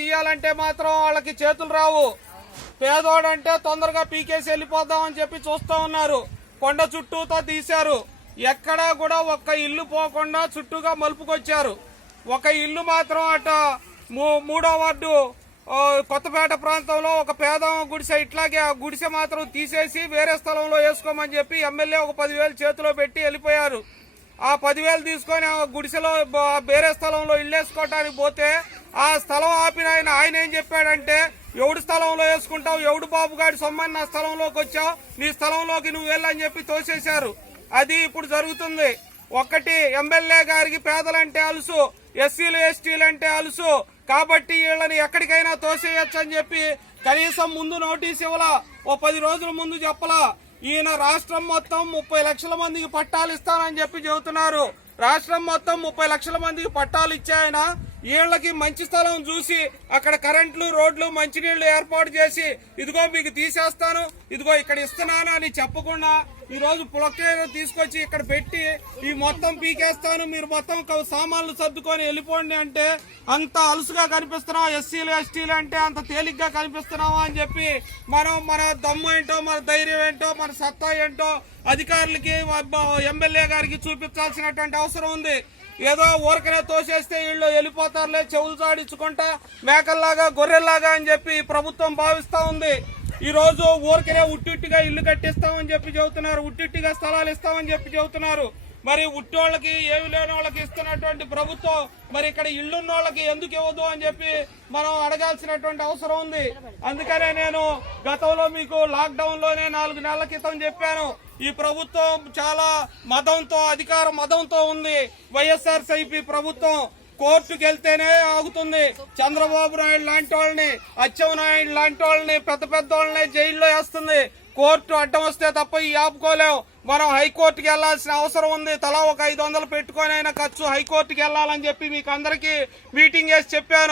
తీయాలంటే మాత్రం వాళ్ళకి చేతులు రావు. పేదోడంటే తొందరగా పీకేసి వెళ్ళిపోదామని చెప్పి చూస్తూ ఉన్నారు. కొండ చుట్టూతో తీశారు. ఎక్కడా కూడా ఒక్క ఇల్లు పోకుండా చుట్టూగా మలుపుకొచ్చారు. ఒక ఇల్లు మాత్రం అట 3వ వార్డు కొత్తపేట ప్రాంతంలో ఒక పేద గుడిసె, ఇట్లాగే ఆ గుడిసె మాత్రం తీసేసి వేరే స్థలంలో వేసుకోమని చెప్పి ఎమ్మెల్యే ఒక 10,000 చేతిలో పెట్టి వెళ్ళిపోయారు. ఆ 10,000 తీసుకొని ఆ గుడిసెలో వేరే స్థలంలో ఇల్లు వేసుకోవటానికి పోతే ఆ స్థలం ఆపిన ఆయన ఏం చెప్పాడంటే, ఎవడు స్థలంలో వేసుకుంటావు, ఎవడు బాబుగాడి సొమ్మని నా స్థలంలోకి వచ్చావు, నీ స్థలంలోకి నువ్వు వెళ్ళని చెప్పి తోసేశారు. అది ఇప్పుడు జరుగుతుంది. ఒకటి, ఎమ్మెల్యే గారికి పేదలంటే అలుసు, ఎస్సీలు ఎస్టీలు అంటే అలుసు, కాబట్టి వీళ్ళని ఎక్కడికైనా తోసేయచ్చు అని చెప్పి కనీసం ముందు నోటీస్ ఇవ్వలా, ఓ 10 రోజుల ముందు చెప్పలా. ఈయన రాష్ట్రం మొత్తం 30 లక్షల మందికి పట్టాలు ఇస్తానని చెప్పి చెబుతున్నారు. రాష్ట్రం మొత్తం 30 లక్షల మందికి పట్టాలు ఇచ్చాయన. వీళ్ళకి మంచి స్థలం చూసి అక్కడ కరెంట్లు, రోడ్లు, మంచినీళ్లు ఏర్పాటు చేసి ఇదిగో మీకు తీసేస్తాను, ఇదిగో ఇక్కడ ఇస్తున్నాను అని చెప్పకుండా ఈ రోజు పులకేరు తీసుకొచ్చి ఇక్కడ పెట్టి ఈ మొత్తం పీకేస్తాను, మీరు మొత్తం సామాన్లు సర్దుకొని వెళ్ళిపోండి అంటే అంత అలుసుగా కనిపిస్తున్నాం. ఎస్సీలు ఎస్టీలు అంటే అంత తేలిగ్గా కనిపిస్తున్నావా అని చెప్పి మన దమ్ము ఏంటో, మన ధైర్యం ఏంటో, మన సత్తా ఏంటో అధికారులకి, ఎమ్మెల్యే గారికి చూపించాల్సినటువంటి అవసరం ఉంది. ఏదో ఊరకనే తోసేస్తే వీళ్ళు వెళ్ళిపోతారులే, చెవులు చాడించుకుంటా మేకల్లాగా గొర్రెల్లాగా అని చెప్పి ప్రభుత్వం భావిస్తా ఉంది. ఈ రోజు ఊరికనే ఉట్టిగా ఇల్లు కట్టిస్తామని చెప్పి చెబుతున్నారు, ఉట్టిగా స్థలాలు ఇస్తామని చెప్పి చెబుతున్నారు. మరి ఉట్టోళ్ళకి, ఏమి లేని వాళ్ళకి ఇస్తున్నటువంటి ప్రభుత్వం మరి ఇక్కడ ఇళ్లున్న వాళ్ళకి ఎందుకు ఇవ్వదు అని చెప్పి మనం అడగాల్సినటువంటి అవసరం ఉంది. అందుకనే నేను గతంలో మీకు లాక్డౌన్ లోనే 4 నెలల క్రితం చెప్పాను, ఈ ప్రభుత్వం చాలా మదంతో, అధికార మదంతో ఉంది. వైఎస్ఆర్సీపీ ప్రభుత్వం కోర్టుకు వెళ్తేనే ఆగుతుంది. చంద్రబాబు నాయుడు లాంటి వాళ్ళని, అచ్చెన్నాయుడు లాంటి వాళ్ళని, పెద్ద వాళ్ళని జైల్లో వేస్తుంది. కోర్టు అడ్డం వస్తే తప్ప ఈ ఆపుకోలేం. మనం హైకోర్టుకి వెళ్లాల్సిన అవసరం ఉంది. తలా ఒక 500 పెట్టుకొని అయినా ఖర్చు హైకోర్టుకి వెళ్లాలని చెప్పి మీకు అందరికీ మీటింగ్ వేసి చెప్పాను.